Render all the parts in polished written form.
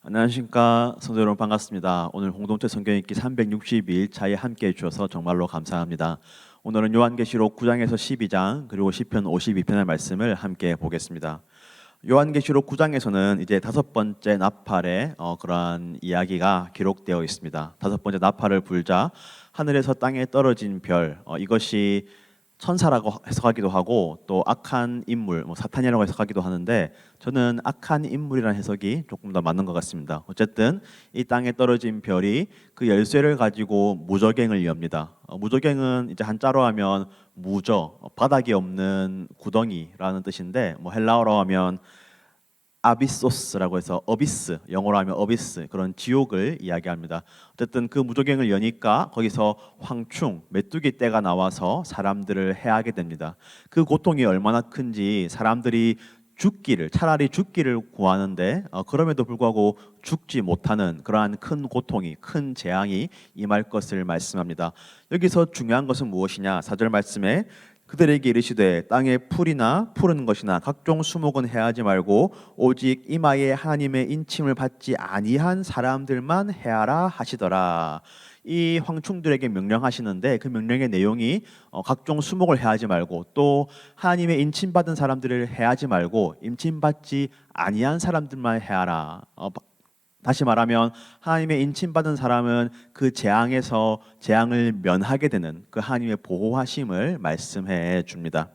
안녕하십니까 성도 여러분, 반갑습니다. 오늘 공동체 성경 읽기 362일차에 함께해 주셔서 정말로 감사합니다. 오늘은 요한계시록 9장에서 12장 그리고 시편 52편의 말씀을 함께 보겠습니다. 요한계시록 9장에서는 이제 다섯 번째 나팔의 그러한 이야기가 기록되어 있습니다. 다섯 번째 나팔을 불자 하늘에서 땅에 떨어진 별, 이것이 천사라고 해석하기도 하고 또 악한 인물, 사탄이라고 해석하기도 하는데 저는 악한 인물이라는 해석이 조금 더 맞는 것 같습니다. 어쨌든 이 땅에 떨어진 별이 그 열쇠를 가지고 무저갱을 엽니다. 무저갱은 이제 한자로 하면 무저, 바닥이 없는 구덩이라는 뜻인데 헬라어로 하면 아비소스라고 해서 어비스, 영어로 하면 어비스, 그런 지옥을 이야기합니다. 어쨌든 그 무저갱을 여니까 거기서 황충, 메뚜기 떼가 나와서 사람들을 해하게 됩니다. 그 고통이 얼마나 큰지 사람들이 차라리 죽기를 구하는데 그럼에도 불구하고 죽지 못하는 그러한 큰 고통이, 큰 재앙이 임할 것을 말씀합니다. 여기서 중요한 것은 무엇이냐? 4절 말씀에 그들에게 이르시되 땅에 풀이나 푸른 것이나 각종 수목은 해하지 말고 오직 이마에 하나님의 인침을 받지 아니한 사람들만 해하라 하시더라. 이 황충들에게 명령하시는데 그 명령의 내용이 각종 수목을 해하지 말고 또 하나님의 인침받은 사람들을 해하지 말고 인침받지 아니한 사람들만 해하라. 다시 말하면 하나님의 인침받은 사람은 그 재앙을 면하게 되는 그 하나님의 보호하심을 말씀해 줍니다.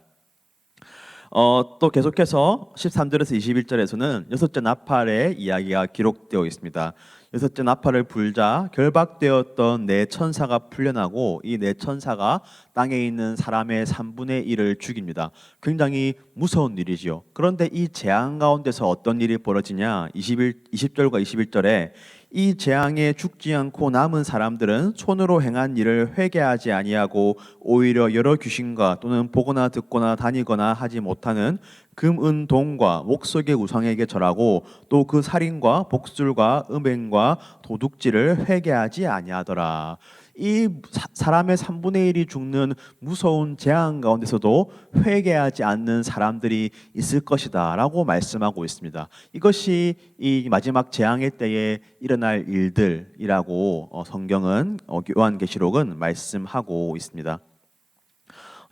또 계속해서 13절에서 21절에서는 여섯째 나팔의 이야기가 기록되어 있습니다. 여섯째 나팔을 불자 결박되었던 네 천사가 풀려나고 이 네 천사가 땅에 있는 사람의 3분의 1을 죽입니다. 굉장히 무서운 일이지요. 그런데 이 재앙 가운데서 어떤 일이 벌어지냐? 20절과 21절에 이 재앙에 죽지 않고 남은 사람들은 손으로 행한 일을 회개하지 아니하고 오히려 여러 귀신과 또는 보거나 듣거나 다니거나 하지 못하는 금, 은, 동과 목석의 우상에게 절하고 또 그 살인과 복술과 음행과 도둑질을 회개하지 아니하더라. 이 사람의 3분의 1이 죽는 무서운 재앙 가운데서도 회개하지 않는 사람들이 있을 것이다 라고 말씀하고 있습니다. 이것이 이 마지막 재앙의 때에 일어날 일들이라고 성경은 요한계시록은 말씀하고 있습니다.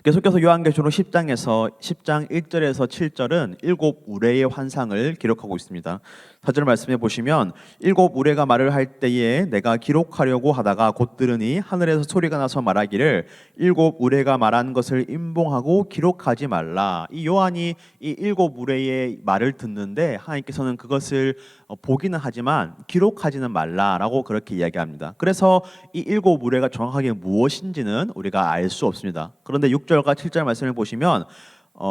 계속해서 요한계시록 10장에서 10장 1절에서 7절은 일곱 우레의 환상을 기록하고 있습니다. 4절 말씀해 보시면 일곱 우레가 말을 할 때에 내가 기록하려고 하다가 곧 들으니 하늘에서 소리가 나서 말하기를 일곱 우레가 말한 것을 임봉하고 기록하지 말라. 이 요한이 이 일곱 우레의 말을 듣는데 하나님께서는 그것을 보기는 하지만 기록하지는 말라라고 그렇게 이야기합니다. 그래서 이 일곱 우레가 정확하게 무엇인지는 우리가 알 수 없습니다. 그런데 6절과 7절 말씀을 보시면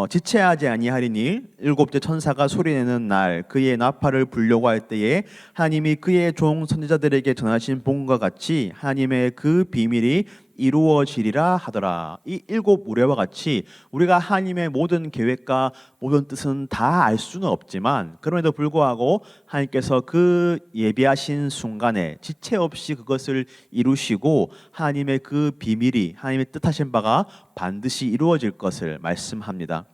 지체하지 아니하리니 일곱째 천사가 소리내는 날 그의 나팔을 불려고 할 때에 하나님이 그의 종 선지자들에게 전하신 본과 같이 하나님의 그 비밀이 이루어지리라 하더라. 이 일곱 우레와 같이 우리가 하나님의 모든 계획과 모든 뜻은 다 알 수는 없지만 그럼에도 불구하고 하나님께서 그 예비하신 순간에 지체 없이 그것을 이루시고 하나님의 그 비밀이 하나님의 뜻하신 바가 반드시 이루어질 것을 말씀합니다.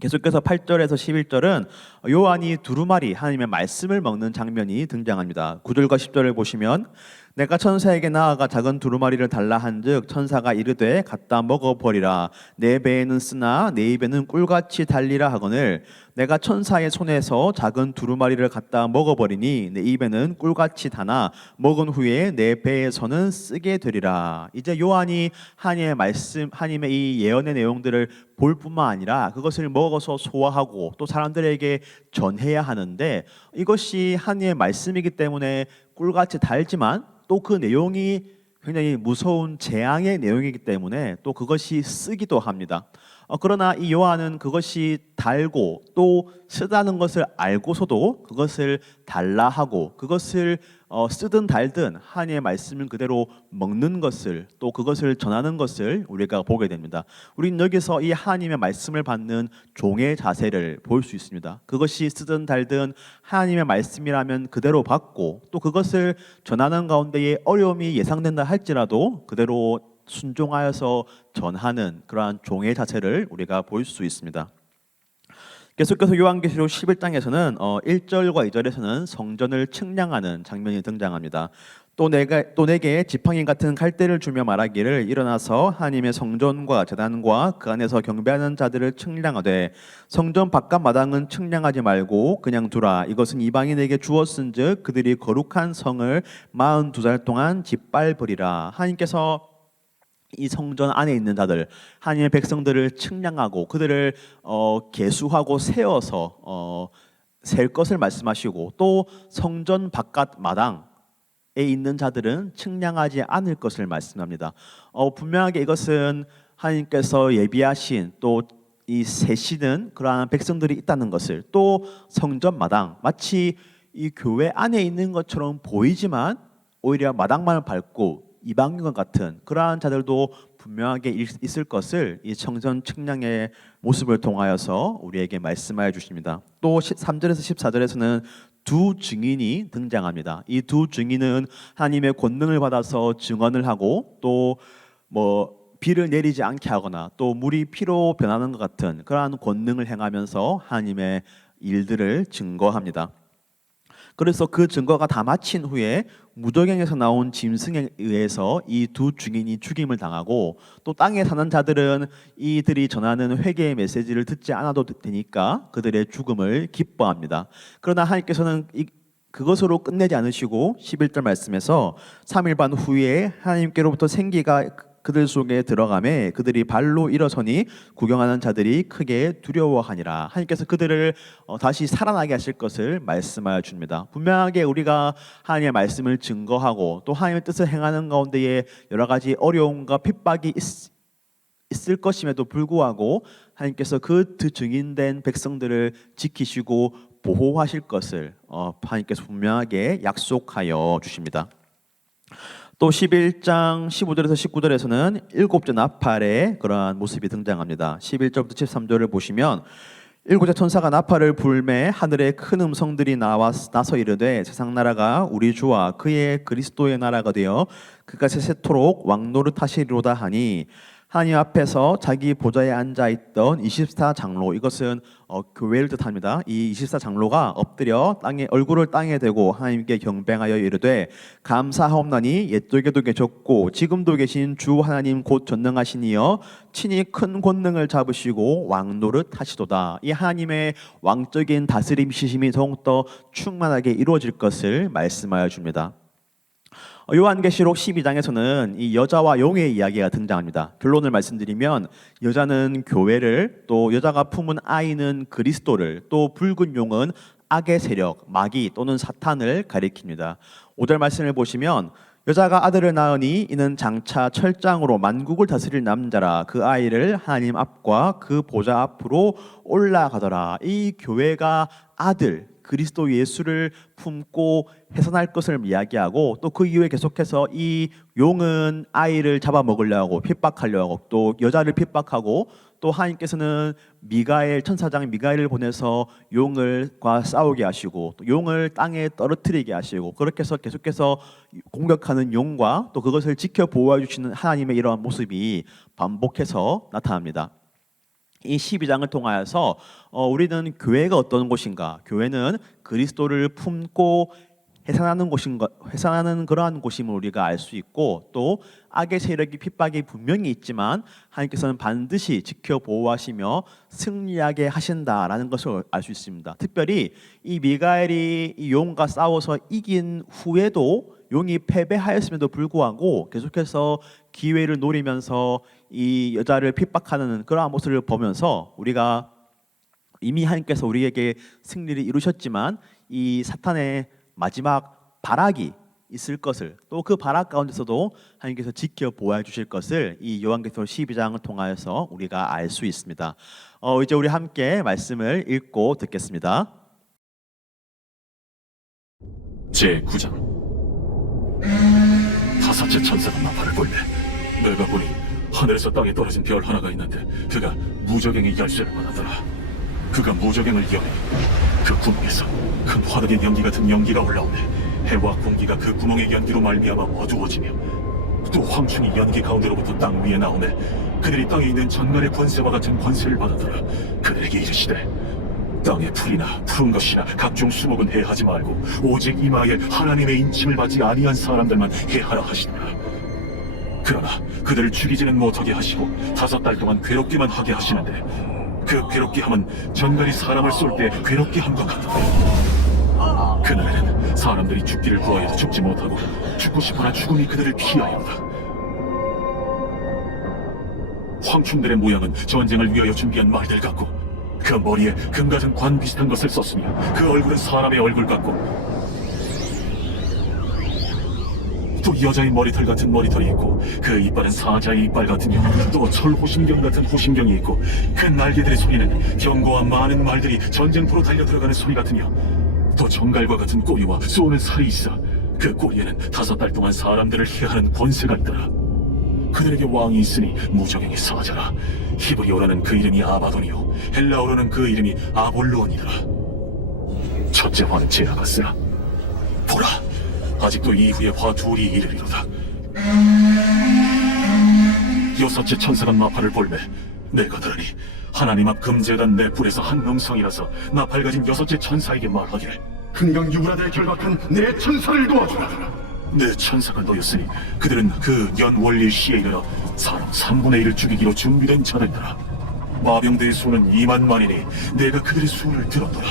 계속해서 8절에서 11절은 요한이 두루마리 하나님의 말씀을 먹는 장면이 등장합니다. 9절과 10절을 보시면 내가 천사에게 나아가 작은 두루마리를 달라 한즉 천사가 이르되 갖다 먹어버리라. 내 배에는 쓰나 내 입에는 꿀같이 달리라 하거늘 내가 천사의 손에서 작은 두루마리를 갖다 먹어버리니 내 입에는 꿀같이 다나 먹은 후에 내 배에서는 쓰게 되리라. 이제 요한이 하나님의 말씀, 하나님의 이 예언의 내용들을 볼 뿐만 아니라 그것을 먹어서 소화하고 또 사람들에게 전해야 하는데 이것이 하나님의 말씀이기 때문에 꿀같이 달지만 또 그 내용이 굉장히 무서운 재앙의 내용이기 때문에 또 그것이 쓰기도 합니다. 그러나 이 요한은 그것이 달고 또 쓰다는 것을 알고서도 그것을 달라 하고 그것을 쓰든 달든 하나님의 말씀을 그대로 먹는 것을 또 그것을 전하는 것을 우리가 보게 됩니다. 우리는 여기서 이 하나님의 말씀을 받는 종의 자세를 볼 수 있습니다. 그것이 쓰든 달든 하나님의 말씀이라면 그대로 받고 또 그것을 전하는 가운데에 어려움이 예상된다 할지라도 그대로 순종하여서 전하는 그러한 종의 자세를 우리가 볼 수 있습니다. 계속해서 요한계시록 11장에서는 1절과 2절에서는 성전을 측량하는 장면이 등장합니다. 또 내게 지팡이 같은 갈대를 주며 말하기를 일어나서 하나님의 성전과 제단과 그 안에서 경배하는 자들을 측량하되 성전 바깥 마당은 측량하지 말고 그냥 두라. 이것은 이방인에게 주었은즉 그들이 거룩한 성을 42달 동안 짓밟으리라. 하나님께서 이 성전 안에 있는 자들, 하나님의 백성들을 측량하고 그들을 계수하고 세어서 셀 것을 말씀하시고, 또 성전 바깥 마당에 있는 자들은 측량하지 않을 것을 말씀합니다. 분명하게 이것은 하나님께서 예비하신 또 이 세시는 그러한 백성들이 있다는 것을, 또 성전 마당, 마치 이 교회 안에 있는 것처럼 보이지만 오히려 마당만 밟고 이방인과 같은 그러한 자들도 분명하게 있을 것을 이 성전 측량의 모습을 통하여서 우리에게 말씀하여 주십니다. 또 3절에서 14절에서는 두 증인이 등장합니다. 이 두 증인은 하나님의 권능을 받아서 증언을 하고, 또 비를 내리지 않게 하거나 또 물이 피로 변하는 것 같은 그러한 권능을 행하면서 하나님의 일들을 증거합니다. 그래서 그 증거가 다 마친 후에 무저갱에서 나온 짐승에 의해서 이 두 증인이 죽임을 당하고, 또 땅에 사는 자들은 이들이 전하는 회개의 메시지를 듣지 않아도 되니까 그들의 죽음을 기뻐합니다. 그러나 하나님께서는 그것으로 끝내지 않으시고 11절 말씀에서 3일 반 후에 하나님께로부터 생기가 그들 속에 들어가매 그들이 발로 일어서니 구경하는 자들이 크게 두려워하니라. 하나님께서 그들을 다시 살아나게 하실 것을 말씀하여 줍니다. 분명하게 우리가 하나님의 말씀을 증거하고 또 하나님의 뜻을 행하는 가운데에 여러 가지 어려움과 핍박이 있을 것임에도 불구하고 하나님께서 그 증인된 백성들을 지키시고 보호하실 것을 하나님께서 분명하게 약속하여 주십니다. 또 11장 15절에서 19절에서는 일곱째 나팔의 그러한 모습이 등장합니다. 11절부터 13절을 보시면 일곱째 천사가 나팔을 불매 하늘에 큰 음성들이 나서 이르되 세상 나라가 우리 주와 그의 그리스도의 나라가 되어 그까지 세토록 왕노릇하시리로다 하니, 하나님 앞에서 자기 보좌에 앉아 있던 24장로, 이것은 교회를 뜻합니다. 이 24장로가 엎드려 얼굴을 땅에 대고 하나님께 경배하여 이르되 감사하옵나니 옛적에도 계셨고 지금도 계신 주 하나님 곧 전능하시니여 친히 큰 권능을 잡으시고 왕노릇 하시도다. 이 하나님의 왕적인 다스림 시심이 더욱더 충만하게 이루어질 것을 말씀하여 줍니다. 요한계시록 12장에서는 이 여자와 용의 이야기가 등장합니다. 결론을 말씀드리면 여자는 교회를, 또 여자가 품은 아이는 그리스도를, 또 붉은 용은 악의 세력, 마귀 또는 사탄을 가리킵니다. 5절 말씀을 보시면 여자가 아들을 낳으니 이는 장차 철장으로 만국을 다스릴 남자라. 그 아이를 하나님 앞과 그 보좌 앞으로 올라가더라. 이 교회가 아들 그리스도 예수를 품고 해산할 것을 이야기하고, 또 그 이후에 계속해서 이 용은 아이를 잡아먹으려고 핍박하려고, 또 여자를 핍박하고, 또 하나님께서는 천사장 미가엘을 보내서 용을과 싸우게 하시고, 또 용을 땅에 떨어뜨리게 하시고, 그렇게 해서 계속해서 공격하는 용과 또 그것을 지켜 보호해 주시는 하나님의 이러한 모습이 반복해서 나타납니다. 이 12장을 통하여서 우리는 교회가 어떤 곳인가, 교회는 그리스도를 품고 해산하는 그러한 곳임을 우리가 알 수 있고, 또 악의 세력이 핍박이 분명히 있지만 하나님께서는 반드시 지켜 보호하시며 승리하게 하신다라는 것을 알 수 있습니다. 특별히 이 미가엘이 이 용과 싸워서 이긴 후에도 용이 패배하였음에도 불구하고 계속해서 기회를 노리면서 이 여자를 핍박하는 그러한 모습을 보면서 우리가 이미 하나님께서 우리에게 승리를 이루셨지만 이 사탄의 마지막 발악이 있을 것을, 또 그 발악 가운데서도 하나님께서 지켜 보호해 주실 것을 이 요한계시록 12장을 통하여서 우리가 알 수 있습니다. 이제 우리 함께 말씀을 읽고 듣겠습니다. 제9장. 다섯째 천사가 나팔을 불매 내가 보니 하늘에서 땅에 떨어진 별 하나가 있는데 그가 무저갱의 열쇠를 받았더라. 그가 무저갱을 여니 그 구멍에서 큰 화덕의 연기 같은 연기가 올라오네. 해와 공기가 그 구멍의 연기로 말미암아 어두워지며 또 황충이 연기 가운데로부터 땅 위에 나오네. 그들이 땅에 있는 전갈의 권세와 같은 권세를 받았더라. 그들에게 이르시되 땅의 풀이나 푸른 것이나 각종 수목은 해하지 말고 오직 이마에 하나님의 인침을 받지 아니한 사람들만 해하라 하시더라. 그러나 그들을 죽이지는 못하게 하시고 5달 동안 괴롭기만 하게 하시는데 그 괴롭게 함은 전갈이 사람을 쏠 때 괴롭게 함과 같은데 그날에는 사람들이 죽기를 구하여도 죽지 못하고 죽고 싶으나 죽음이 그들을 피하였다. 황충들의 모양은 전쟁을 위하여 준비한 말들 같고 그 머리에 금 같은 관 비슷한 것을 썼으며 그 얼굴은 사람의 얼굴 같고 또 여자의 머리털 같은 머리털이 있고 그 이빨은 사자의 이빨 같으며 또 철호심경 같은 호심경이 있고 그 날개들의 소리는 경고와 많은 말들이 전쟁터로 달려 들어가는 소리 같으며 또 정갈과 같은 꼬리와 쏘는 살이 있어 그 꼬리에는 5달 동안 사람들을 해하는 권세가 있더라. 그들에게 왕이 있으니 무적행의 사자라. 히브리어로는 그 이름이 아바돈이요 헬라어로는 그 이름이 아볼로온이더라. 첫째 화는 지나갔으나 보라, 아직도 이후에 화 둘이 이르리로다. 여섯째 천사가 나팔을 볼매 내가 들으니 하나님 앞 금제단 내 뿔에서 한 음성이라서 나팔 가진 여섯째 천사에게 말하기를 흥령 유브라데에 결박한 내 천사를 도와주라. 내 천사가 놓였으니 그들은 그 연 원리 시에 이르러 사람 3분의 1을 죽이기로 준비된 자들이더라. 마병대의 수는 2만만이니 내가 그들의 수를 들었더라.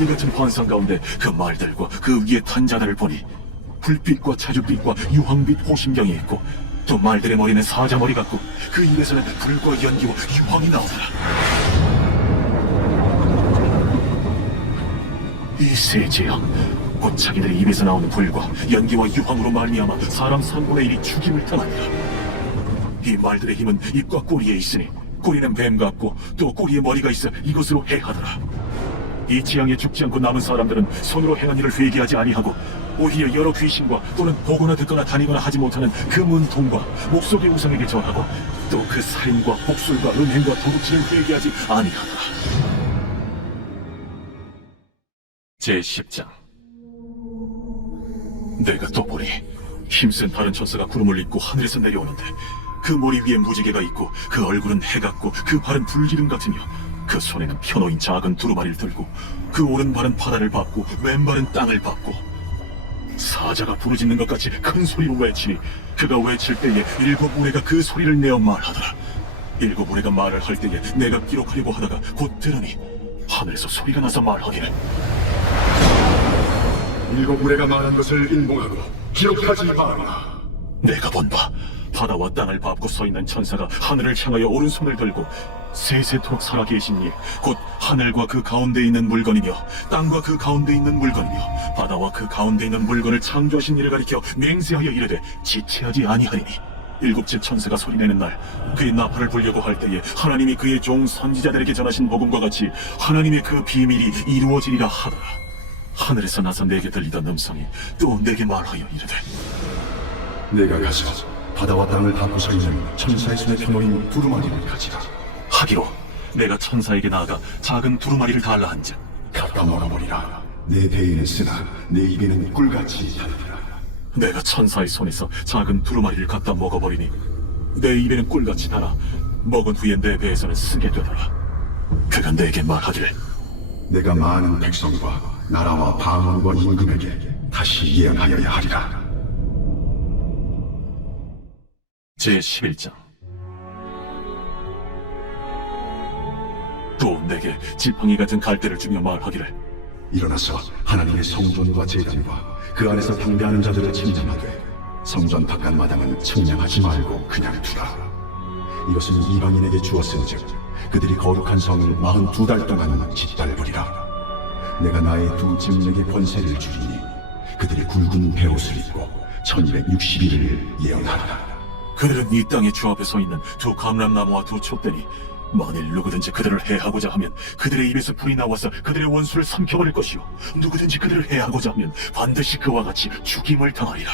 이 같은 환상 가운데 그 말들과 그 위에 탄 자들을 보니 불빛과 자줏빛과 유황빛 호심경이 있고 또 말들의 머리는 사자 머리 같고 그 입에서는 불과 연기와 유황이 나오더라. 이 세 제형 곧 자기들의 입에서 나오는 불과 연기와 유황으로 말미암아 사람 3분의 1이 죽임을 당하니라. 이 말들의 힘은 입과 꼬리에 있으니 꼬리는 뱀 같고 또 꼬리에 머리가 있어 이것으로 해하더라. 이 지향에 죽지 않고 남은 사람들은 손으로 행한 일을 회개하지 아니하고 오히려 여러 귀신과 또는 보거나 듣거나 다니거나 하지 못하는 그 문통과 목속의 우상에게 절하고 또 그 살인과 복술과 음행과 도둑질을 회개하지 아니하더라. 제10장. 내가 또 보니 힘센 다른 천사가 구름을 입고 하늘에서 내려오는데 그 머리 위에 무지개가 있고 그 얼굴은 해 같고 그 발은 불기름 같으며 그 손에는 펴놓인 작은 두루마리를 들고 그 오른발은 바다를 밟고 왼발은 땅을 밟고 사자가 부르짖는 것 같이 큰 소리로 외치니 그가 외칠 때에 7 우레가 그 소리를 내어 말하더라. 7 우레가 말을 할 때에 내가 기록하려고 하다가 곧 들으니 하늘에서 소리가 나서 말하기를 7 우레가 말한 것을 인봉하고 기록하지 말라. 내가 본 바 바다와 땅을 밟고 서 있는 천사가 하늘을 향하여 오른손을 들고 세세토록 살아계신 이 곧 하늘과 그 가운데 있는 물건이며 땅과 그 가운데 있는 물건이며 바다와 그 가운데 있는 물건을 창조하신 이를 가리켜 맹세하여 이르되 지체하지 아니하리니 7째 천사가 소리내는 날 그의 나팔을 불려고 할 때에 하나님이 그의 종 선지자들에게 전하신 복음과 같이 하나님의 그 비밀이 이루어지리라 하더라. 하늘에서 나서 내게 들리던 음성이 또 내게 말하여 이르되 내가 가서 바다와 땅을 닫고 서 있는 천사의 손에 펴놓인 두루마리를 가지라. 하기로 내가 천사에게 나아가 작은 두루마리를 달라 한즉 갖다 먹어버리라. 내 배에는 쓰나 내 입에는 꿀같이 달더라. 내가 천사의 손에서 작은 두루마리를 갖다 먹어버리니 내 입에는 꿀같이 달아 먹은 후에 내 배에서는 쓰게 되더라. 그가 내게 말하기를 내가 많은 백성과 나라와 방언과 임금에게 다시 예언하여야 하리라. 제11장. 또 내게 지팡이 같은 갈대를 주며 말하기를 일어나서 하나님의 성전과 제단과 그 안에서 경배하는 자들을 침략하되 성전 바깥 마당은 측량하지 말고 그냥 두라. 이것은 이방인에게 주었은즉 그들이 거룩한 성을 42달 동안 짓밟으리라. 내가 나의 두 증인에게 권세를 주리니 그들이 굵은 베옷을 입고 1260일을 예언하리라. 그들은 이 땅의 주 앞에 서 있는 두 감람나무와 두 촛대니 만일 누구든지 그들을 해하고자 하면 그들의 입에서 불이 나와서 그들의 원수를 삼켜버릴 것이요 누구든지 그들을 해하고자 하면 반드시 그와 같이 죽임을 당하리라.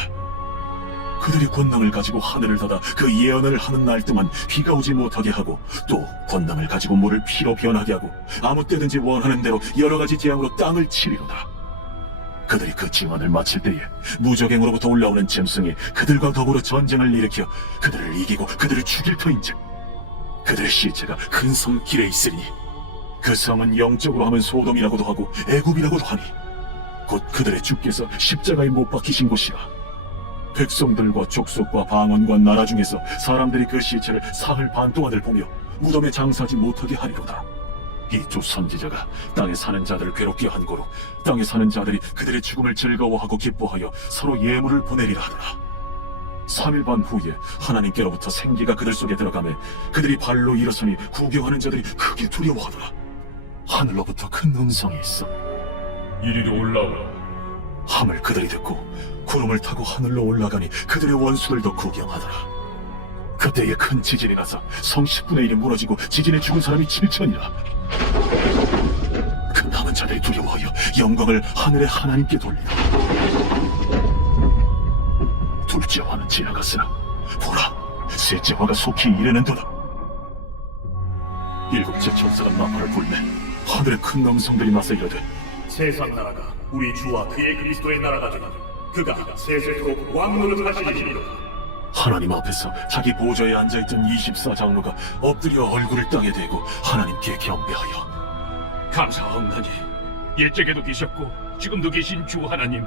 그들이 권능을 가지고 하늘을 닫아 그 예언을 하는 날 동안 비가 오지 못하게 하고 또 권능을 가지고 물을 피로 변하게 하고 아무 때든지 원하는 대로 여러 가지 재앙으로 땅을 치리로다. 그들이 그 증언을 마칠 때에 무적행으로부터 올라오는 짐승이 그들과 더불어 전쟁을 일으켜 그들을 이기고 그들을 죽일 터인즉 그들의 시체가 큰 성 길에 있으니 그 성은 영적으로 하면 소돔이라고도 하고 애굽이라고도 하니 곧 그들의 주께서 십자가에 못 박히신 곳이라. 백성들과 족속과 방언과 나라 중에서 사람들이 그 시체를 사흘 반 동안을 보며 무덤에 장사하지 못하게 하리로다. 이 두 선지자가 땅에 사는 자들을 괴롭게 한 고로 땅에 사는 자들이 그들의 죽음을 즐거워하고 기뻐하여 서로 예물을 보내리라 하더라. 3일 반 후에 하나님께로부터 생기가 그들 속에 들어가매 그들이 발로 일어서니 구경하는 자들이 크게 두려워하더라. 하늘로부터 큰 음성이 있어 이리로 올라오라. 함을 그들이 듣고 구름을 타고 하늘로 올라가니 그들의 원수들도 구경하더라. 그때에 큰 지진이 나서 성 10분의 1이 무너지고 지진에 죽은 사람이 7천이라. 그 남은 자들이 두려워하여 영광을 하늘의 하나님께 돌리라. 둘째 화는 지나갔으나 보라, 셋째 화가 속히 이르는도다. 일곱째 천사가 나팔을 불매 하늘에 큰 음성들이 나서 이르되 세상 나라가 우리 주와 그의 그리스도의 나라가 되니 그가 세세토록 왕노를 하시리니라. 하나님 앞에서 자기 보좌에 앉아있던 24장로가 엎드려 얼굴을 땅에 대고 하나님께 경배하여 감사하옵나니 옛적에도 계셨고 지금도 계신 주 하나님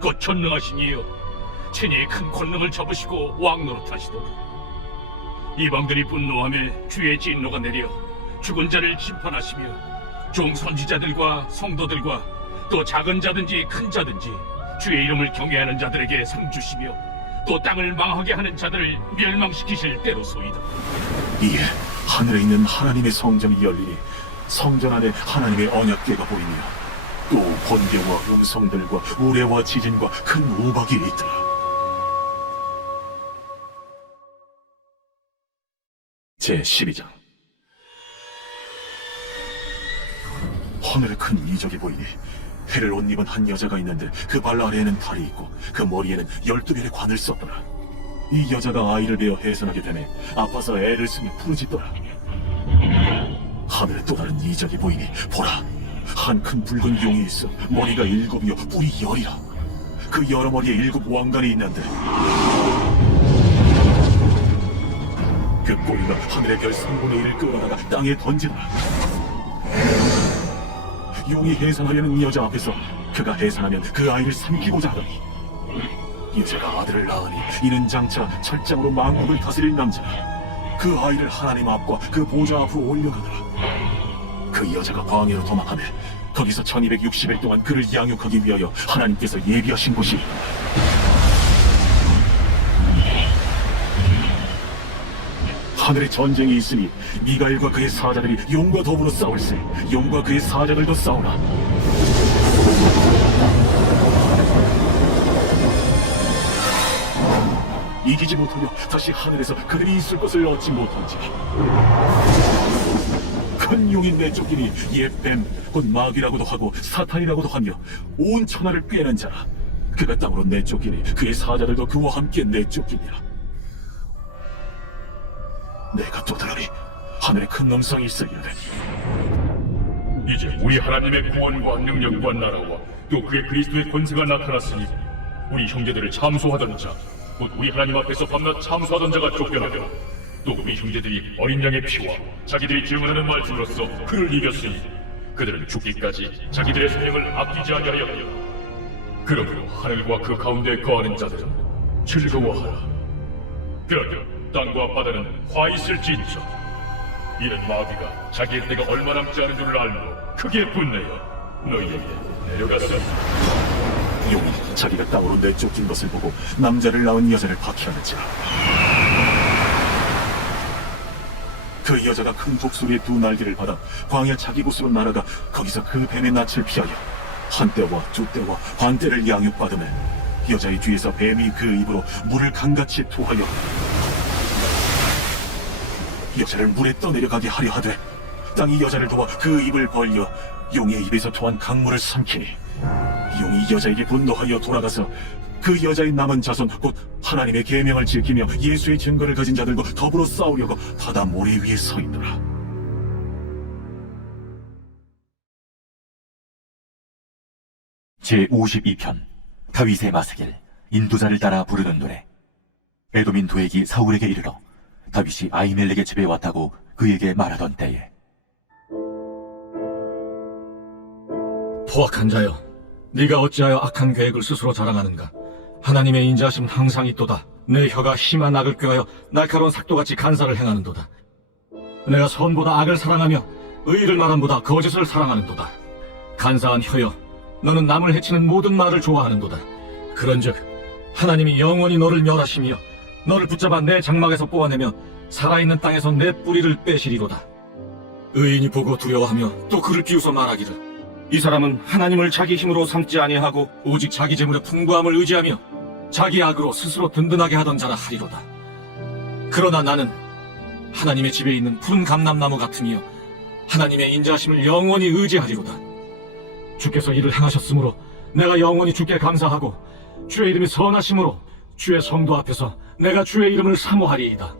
곧 전능하신 이여 친히 큰 권능을 접으시고 왕노릇하시도다. 이방들이 분노하며 주의 진노가 내려 죽은 자를 심판하시며 종 선지자들과 성도들과 또 작은 자든지 큰 자든지 주의 이름을 경외하는 자들에게 상 주시며 또 땅을 망하게 하는 자들을 멸망시키실 때로소이다. 이에 하늘에 있는 하나님의 성전이 열리니 성전 안에 하나님의 언약궤가 보이며 또 번개와 음성들과 우레와 지진과 큰 우박이 있더라. 제12장 하늘에 큰 이적이 보이니 해를 옷 입은 한 여자가 있는데 그 발 아래에는 달이 있고 그 머리에는 12별의 관을 썼더라. 이 여자가 아이를 베어 해산하게 되매 아파서 애를 쓰며 부르짖더라. 하늘에 또 다른 이적이 보이니 보라, 한 큰 붉은 용이 있어 머리가 7이요 뿔이 10이라. 그 여러 머리에 7 왕관이 있는데 그 꼬리가 하늘의 별 3분의 1을 끌어다가 땅에 던지더라. 용이 해산하려는 이 여자 앞에서 그가 해산하면 그 아이를 삼키고자 하더니 여자가 아들을 낳으니 이는 장차 철장으로 만국을 다스릴 남자라. 그 아이를 하나님 앞과 그 보좌 앞으로 올려가더라. 그 여자가 광야로 도망하며 거기서 1260일 동안 그를 양육하기 위하여 하나님께서 예비하신 곳이 하늘에 전쟁이 있으니 미가엘과 그의 사자들이 용과 더불어 싸울세. 용과 그의 사자들도 싸우나 이기지 못하며 다시 하늘에서 그들이 있을 것을 얻지 못한지라. 큰 용이 내쫓기니 옛 뱀, 곧 마귀라고도 하고 사탄이라고도 하며 온 천하를 꿰는 자라. 그가 땅으로 내쫓기니 그의 사자들도 그와 함께 내쫓기니라. 내가 또 들으니 하늘에 큰 음성이 있어 이르되 이제 우리 하나님의 구원과 능력과 나라와 또 그의 그리스도의 권세가 나타났으니 우리 형제들을 참소하던 자, 곧 우리 하나님 앞에서 밤낮 참소하던 자가 쫓겨나며 또 우리 형제들이 어린 양의 피와 자기들이 증언하는 말씀으로써 그를 이겼으니 그들은 죽기까지 자기들의 생명을 아끼지 아니하였느니라. 그러므로 하늘과 그 가운데 거하는 자들은 즐거워하라. 그러면 땅과 바다는 화 있을지인저 이는 마귀가 자기의 때가 얼마 남지 않은 줄을 알므로 크게 분내어 너희에게 내려갔으니 용이 자기가 땅으로 내쫓긴 것을 보고 남자를 낳은 여자를 박해하는지라. 그 여자가 큰 독수리의 2날개를 받아 광야 자기 곳으로 날아가 거기서 그 뱀의 낯을 피하여 한때와 2때와 반때를 양육받으며 여자의 뒤에서 뱀이 그 입으로 물을 강같이 토하여 여자를 물에 떠내려가게 하려 하되 땅이 여자를 도와 그 입을 벌려 용의 입에서 토한 강물을 삼키니 용이 여자에게 분노하여 돌아가서 그 여자의 남은 자손 곧 하나님의 계명을 지키며 예수의 증거를 가진 자들과 더불어 싸우려고 바다 모래 위에 서 있더라. 제52편 다윗의 마스길 인도자를 따라 부르는 노래. 에돔인 도액이 사울에게 이르러 다윗이 아히멜렉의 집에 왔다고 그에게 말하던 때에 포악한 자여, 네가 어찌하여 악한 계획을 스스로 자랑하는가? 하나님의 인자하심은 항상 있도다. 내 혀가 심한 악을 꾀하여 날카로운 삭도같이 간사를 행하는도다. 내가 선보다 악을 사랑하며 의를 말함보다 거짓을 사랑하는도다. 간사한 혀여, 너는 남을 해치는 모든 말을 좋아하는도다. 그런즉 하나님이 영원히 너를 멸하시며 너를 붙잡아 내 장막에서 뽑아내며 살아있는 땅에서 내 뿌리를 빼시리로다. 의인이 보고 두려워하며 또 그를 비웃어 말하기를, 이 사람은 하나님을 자기 힘으로 삼지 아니하고 오직 자기 재물의 풍부함을 의지하며 자기 악으로 스스로 든든하게 하던 자라 하리로다. 그러나 나는 하나님의 집에 있는 푸른 감람나무 같으며 하나님의 인자하심을 영원히 의지하리로다. 주께서 이를 행하셨으므로 내가 영원히 주께 감사하고 주의 이름이 선하심으로 주의 성도 앞에서 내가 주의 이름을 사모하리이다.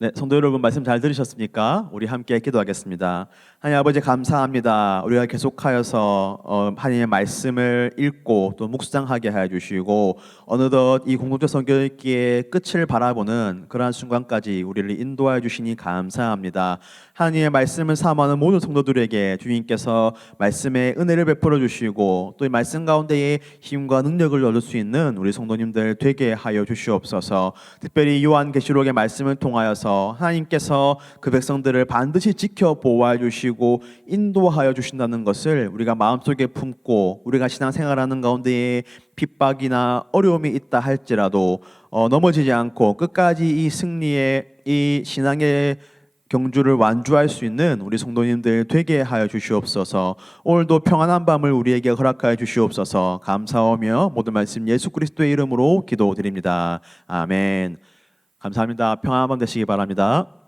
네, 성도 여러분 말씀 잘 들으셨습니까? 우리 함께 기도하겠습니다. 하나님 아버지 감사합니다. 우리가 계속하여서 하나님의 말씀을 읽고 또 묵상하게 하여 주시고 어느덧 이 공동체 성경 읽기의 끝을 바라보는 그러한 순간까지 우리를 인도하여 주시니 감사합니다. 하나님의 말씀을 사모하는 모든 성도들에게 주님께서 말씀의 은혜를 베풀어 주시고 또 이 말씀 가운데에 힘과 능력을 얻을 수 있는 우리 성도님들 되게 하여 주시옵소서. 특별히 요한계시록의 말씀을 통하여서 하나님께서 그 백성들을 반드시 지켜 보호해 주시고 인도하여 주신다는 것을 우리가 마음속에 품고 우리가 신앙생활하는 가운데에 핍박이나 어려움이 있다 할지라도 넘어지지 않고 끝까지 이 승리의 이 신앙의 경주를 완주할 수 있는 우리 성도님들 되게 하여 주시옵소서. 오늘도 평안한 밤을 우리에게 허락하여 주시옵소서. 감사하며 모든 말씀 예수 그리스도의 이름으로 기도드립니다. 아멘. 감사합니다. 평안한 밤 되시기 바랍니다.